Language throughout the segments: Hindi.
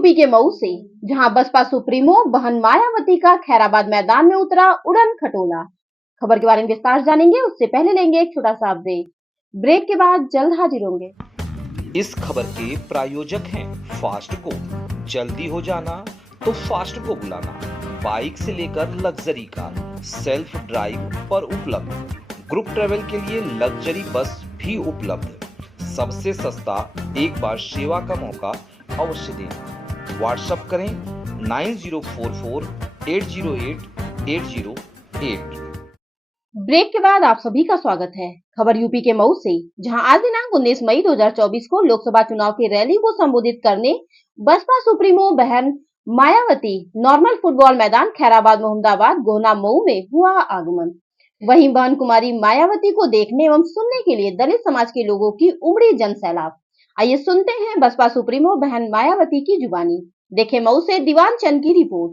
यूपी के मऊ से, जहां बसपा सुप्रीमो बहन मायावती का खैराबाद मैदान में उतरा उड़न खटोला। खबर के बारे में विस्तार जानेंगे, उससे पहले लेंगे एक छोटा सा ब्रेक के बाद जल्द हाजिर होंगे। इस खबर के प्रायोजक हैं फास्ट को। जल्दी हो जाना तो फास्ट को बुलाना। बाइक से लेकर लग्जरी कार सेल्फ ड्राइव पर उपलब्ध। ग्रुप ट्रेवल के लिए लग्जरी बस भी उपलब्ध। सबसे सस्ता एक बार सेवा का मौका अवश्य दें। व्हाट्सएप करें 9044808808। ब्रेक के बाद आप सभी का स्वागत है। खबर यूपी के मऊ से, जहां आज दिनांक 19 मई 2024 को लोकसभा चुनाव की रैली को संबोधित करने बसपा सुप्रीमो बहन मायावती नॉर्मल फुटबॉल मैदान खैराबाद मोहम्मदाबाद गोहना मऊ में हुआ आगमन। वहीं बहन कुमारी मायावती को देखने एवं सुनने के लिए दलित समाज के लोगों की उमड़ी जन सैलाब। आइए सुनते हैं बसपा सुप्रीमो बहन मायावती की जुबानी। देखें मऊ से दीवान चंद की रिपोर्ट।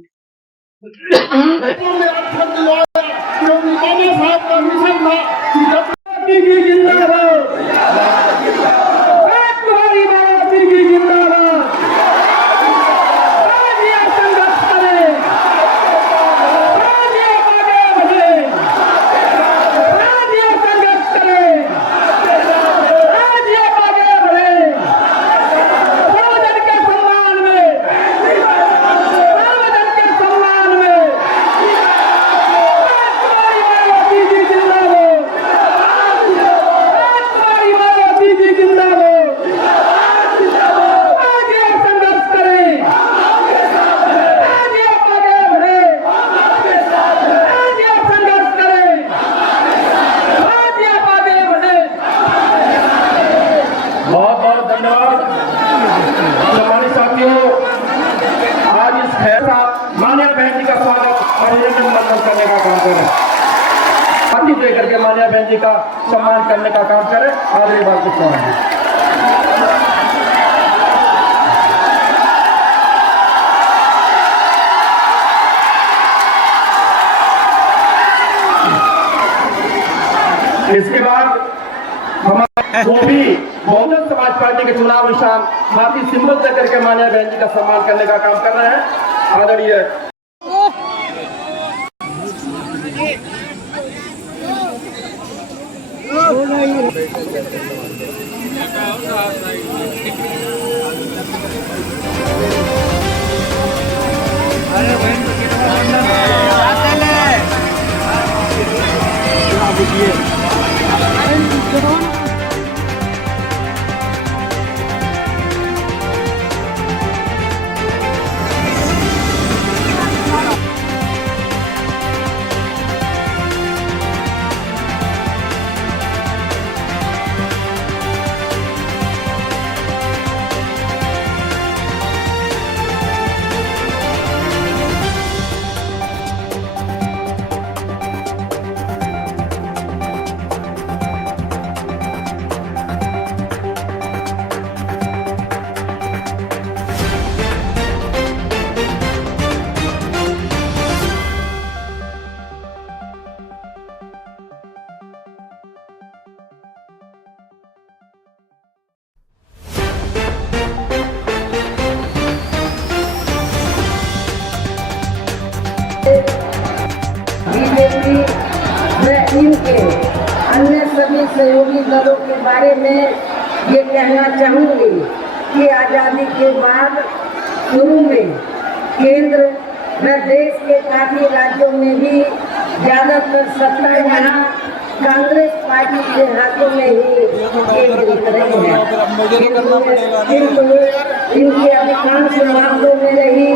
मान्या बहन जी का स्वागत अभिनंदन मंडल करने का काम करें। पति देकर के मान्या बहन जी का सम्मान करने का काम करें। आदरणीय बात इसके बाद हमारे वो भी बहुजन समाज पार्टी के चुनाव निशान हाथी सिंबल देकर के मान्या बहन जी का सम्मान करने का काम कर रहे हैं। आदरणीय बीजेपी व इनके अन्य सभी सहयोगी दलों के बारे में ये कहना चाहूंगी कि आजादी के बाद शुरू में केंद्र व देश के काफी राज्यों में भी ज्यादातर सत्ता यहाँ कांग्रेस पार्टी के हाथों में ही केंद्रित रही है। इनके अधिकांश मामलों में रही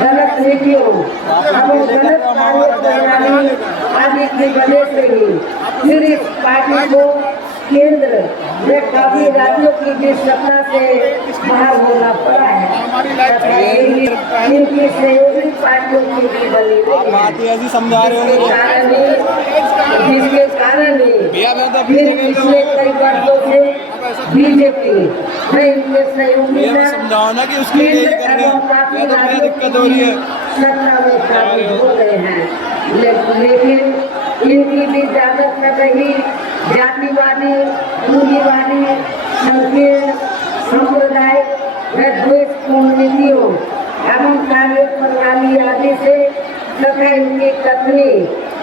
गलत नीतियों और गलत कार्यप्रणाली आदि की वजह से ही फिर इस पार्टी को केंद्र में काफी राज्यों की भी सत्ता से बाहर होना पड़ा है। इनकी सहयोगी पार्टियों की भी बनी जिसके कारण फिर पिछले कई वर्षों से बीजेपी इनके सहयोगी काफी राज्यों की सत्ता में शामिल हो गए हैं। लेकिन इनकी भी ज्यादातर रही जातिवादी, पूंजीवादी, संकीर्ण, सांप्रदायिक व द्वेषपूर्ण नीतियों एवं कार्य प्रणाली आदि से तथा इनकी कथनी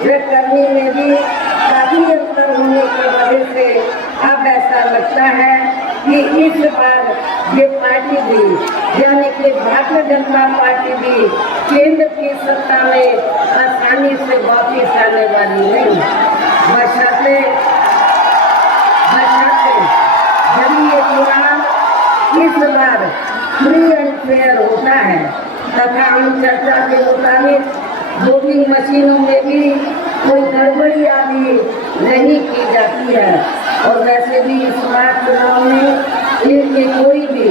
व करनी में भी काफी अंतर होने की वजह से अब ऐसा लगता है कि इस बार ये पार्टी भी यानी कि भारतीय जनता पार्टी भी केंद्र की सत्ता में आसानी से वापिस आने वाली नहीं। बशर्ते यदि ये चुनाव इस बार फ्री एंड फेयर होता है तथा हम चर्चा के मुताबिक वोटिंग मशीनों में भी कोई गड़बड़ी आदि नहीं की जाती है और वैसे भी इस बार चुनाव में इनकी कोई भी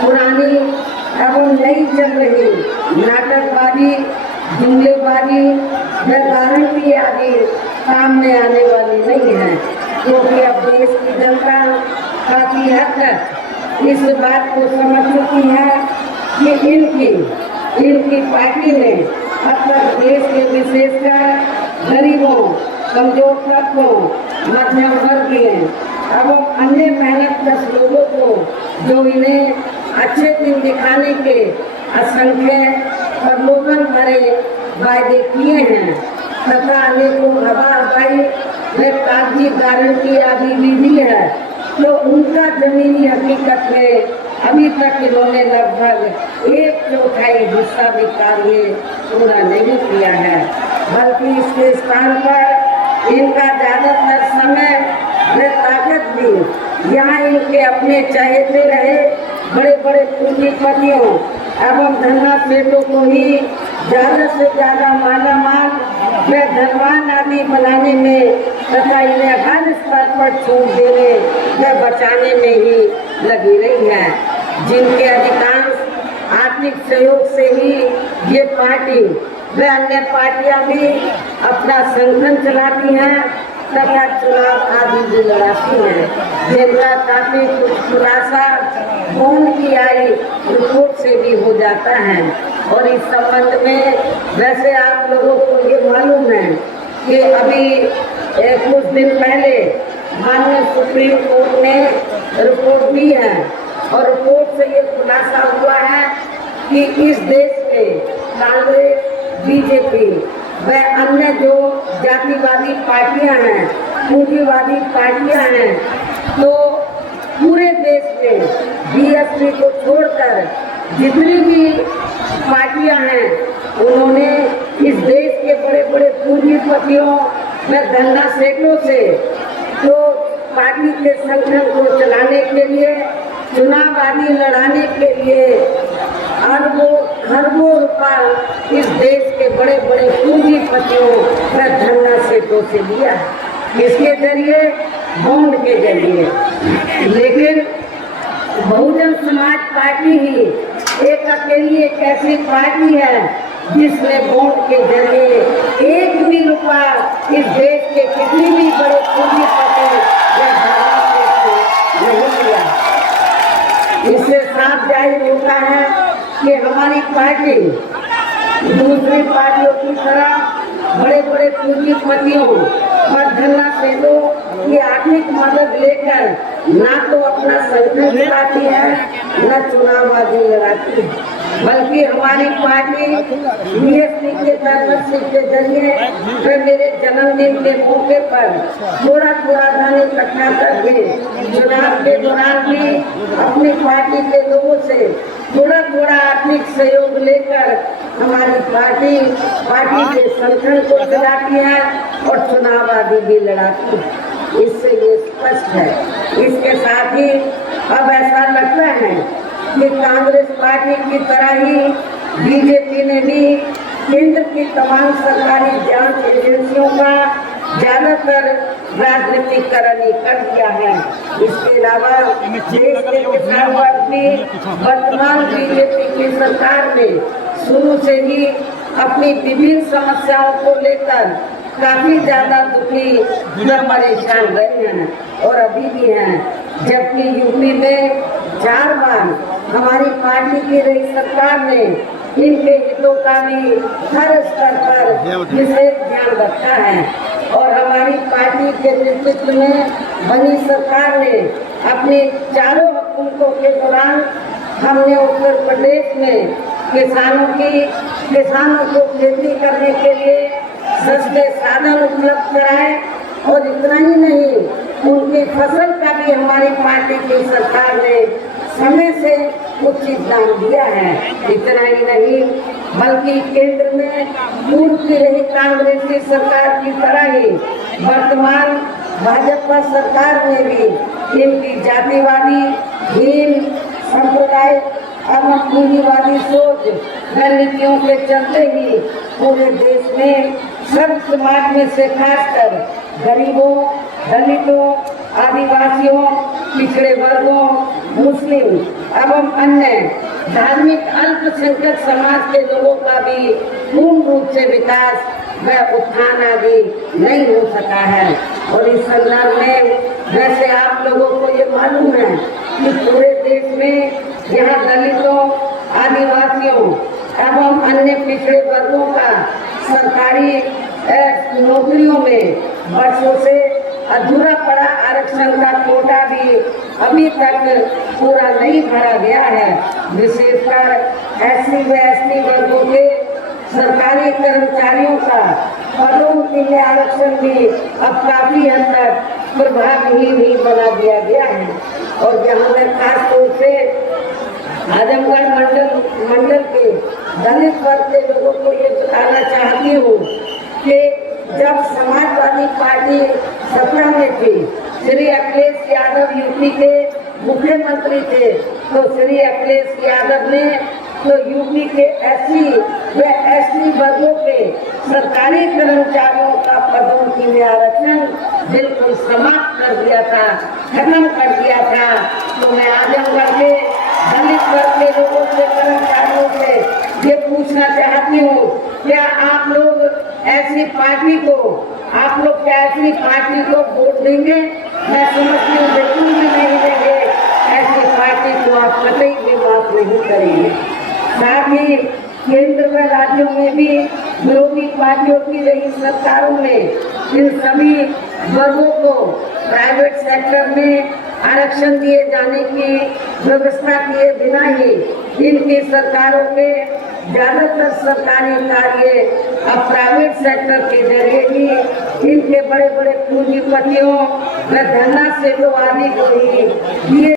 पुरानी एवं नई चल रही नाटकबाजी, जुमलेबाजी या गारंटी आदि सामने आने वाली नहीं है, क्योंकि अब देश की जनता काफी हद तक इस बात को समझ चुकी है कि इनकी पार्टी ने अब तक देश के विशेषकर गरीबों, कमजोर तबकों, मध्यम वर्गीय एवं अन्य मेहनतकश लोगों को जो इन्हें अच्छे दिन दिखाने के असंख्य प्रलोभन भरे वायदे किए हैं तथा अनेकों हवा हवाई व कागजी गारंटी आदि भी दी है, तो उनका जमीनी हकीकत में अभी तक इन्होंने लगभग 1/4 हिस्सा भी कार्य पूरा नहीं किया है, बल्कि इसके स्थान पर इनका ज्यादातर समय व ताकत भी यहाँ इनके अपने चाहते रहे बड़े बड़े पूंजीपतियों एवं धनना सेठों को ही ज्यादा से ज्यादा मालामाल व धनवान आदि बनाने में तथा इन्हें हर स्तर पर छूट देने व बचाने में ही लगी रही है, जिनके अधिकांश आर्थिक सहयोग से ही ये पार्टी व अन्य पार्टियां भी अपना संगठन चलाती हैं तथा चुनाव आदि भी लड़ाती हैं, जिनका काफी कुछ खुलासा कौन की आई रिपोर्ट से भी हो जाता है। और इस संबंध में वैसे आप लोगों को ये मालूम है कि अभी कुछ दिन पहले माननीय सुप्रीम कोर्ट ने रिपोर्ट दी है और रिपोर्ट से ये खुलासा हुआ है कि इस देश में कांग्रेस, बीजेपी व अन्य जो जातिवादी पार्टियां हैं, पूंजीवादी पार्टियां हैं, तो पूरे देश में बीएसपी को छोड़कर जितनी भी पार्टियां हैं उन्होंने इस देश के बड़े बड़े पूंजीपतियों व धंधा सेठों से तो पार्टी के संगठन को चलाने के लिए, चुनाव आदि लड़ाने के लिए अरबों खरबों रुपया इस देश के बड़े बड़े पूंजीपतियों व धंधा सेठों से लिया, इसके जरिए बॉन्ड के जरिए। लेकिन बहुजन समाज पार्टी ही एक अकेली एक ऐसी पार्टी है जिसने बॉन्ड के जरिए एक भी रुपया इस देश के किसी भी बड़े पूंजीपति या धनवान से नहीं लिया। इससे साफ जाहिर होता है कि हमारी पार्टी दूसरी पार्टियों की तरह बड़े बड़े पूंजीपतियों और धनना सेठों की आर्थिक मदद लेकर ना तो अपना संगठन चलाती है न चुनाव आदि लड़ाती है, बल्कि हमारी पार्टी बीएसपी के मेंबरशिप के जरिए मेरे जन्मदिन के मौके पर थोड़ा थोड़ा धन इकट्ठा करके चुनाव के दौरान भी अपनी पार्टी के लोगों से थोड़ा थोड़ा आर्थिक सहयोग लेकर हमारी पार्टी के संगठन को चलाती है और चुनाव आदि भी लड़ाती है। इससे ये स्पष्ट है। इसके साथ ही अब ऐसा लगता है कि कांग्रेस पार्टी की तरह ही बीजेपी ने भी केंद्र की तमाम सरकारी जांच एजेंसियों का ज्यादातर राजनीतिकरण कर दिया है। इसके अलावा देश के किसान वर्ग भी वर्तमान बीजेपी की सरकार में शुरू से ही अपनी विभिन्न समस्याओं को लेकर काफी ज्यादा दुखी व परेशान रहे हैं और अभी भी हैं, जबकि यूपी में 4 बार हमारी पार्टी की रही सरकार ने इनके हितों का भी हर स्तर पर विशेष ध्यान रखा है और हमारी पार्टी के नेतृत्व में बनी सरकार ने अपने चारों हुकूमतों के दौरान हमने उत्तर प्रदेश में किसानों को खेती करने के लिए सस्ते साधन उपलब्ध कराए और इतना ही नहीं, उनकी फसल का भी हमारी पार्टी की सरकार ने समय से उचित दाम दिया है। इतना ही नहीं, बल्कि केंद्र में पूर्व की रही कांग्रेसी सरकार की तरह ही वर्तमान भाजपा सरकार ने भी इनकी जातिवादी, हीन संप्रदाय एवं पूंजीवादी सोच रणनीतियों के चलते ही पूरे देश में सब समाज में से खासकर गरीबों, दलितों, आदिवासियों, पिछड़े वर्गों, मुस्लिम एवं अन्य धार्मिक अल्पसंख्यक समाज के लोगों का भी पूर्ण रूप से विकास व उत्थान आदि नहीं हो सका है। और इस संदर्भ में वैसे आप लोगों को ये मालूम है कि पूरे देश में यहाँ दलितों, आदिवासियों एवं अन्य पिछड़े वर्गों का सरकारी नौकरियों में वर्षों से अधूरा पड़ा आरक्षण का कोटा भी अभी तक पूरा नहीं भरा गया है। विशेषकर एससी व एसटी वर्गों के सरकारी कर्मचारियों का पदोन्नति में आरक्षण भी अब काफी हद तक प्रभावहीन ही बना दिया गया है। और यहाँ मैं खास तौर से आजमगढ़ मंडल के दलित वर्ग के लोगों को ये बताना चाहती हूँ कि जब समाजवादी पार्टी सत्ता में थी, श्री अखिलेश यादव यूपी के मुख्यमंत्री थे, तो श्री अखिलेश यादव ने तो यूपी के एससी या एसटी वर्गों के सरकारी कर्मचारियों का पदोन्नति में आरक्षण बिल्कुल समाप्त कर दिया था, खत्म कर दिया था। तो मैं आजमगढ़ के दलित वर्ग के लोगों से, कर्मचारियों से ये पूछना चाहती हूँ, क्या आप लोग ऐसी पार्टी को वोट देंगे? मैं समझती हूँ बिल्कुल भी नहीं देंगे। ऐसी पार्टी को आप कतई भी बात नहीं करेंगे। साथ ही केंद्र व राज्यों में भी विरोधी पार्टियों की रही सरकारों में इन सभी वर्गों को प्राइवेट सेक्टर में आरक्षण दिए जाने की व्यवस्था किए बिना ही इनकी सरकारों के ज्यादातर सरकारी कार्य अब प्राइवेट सेक्टर के जरिए ही इनके बड़े बड़े पूंजीपतियों व धन्ना सेठों आदि को ही दिए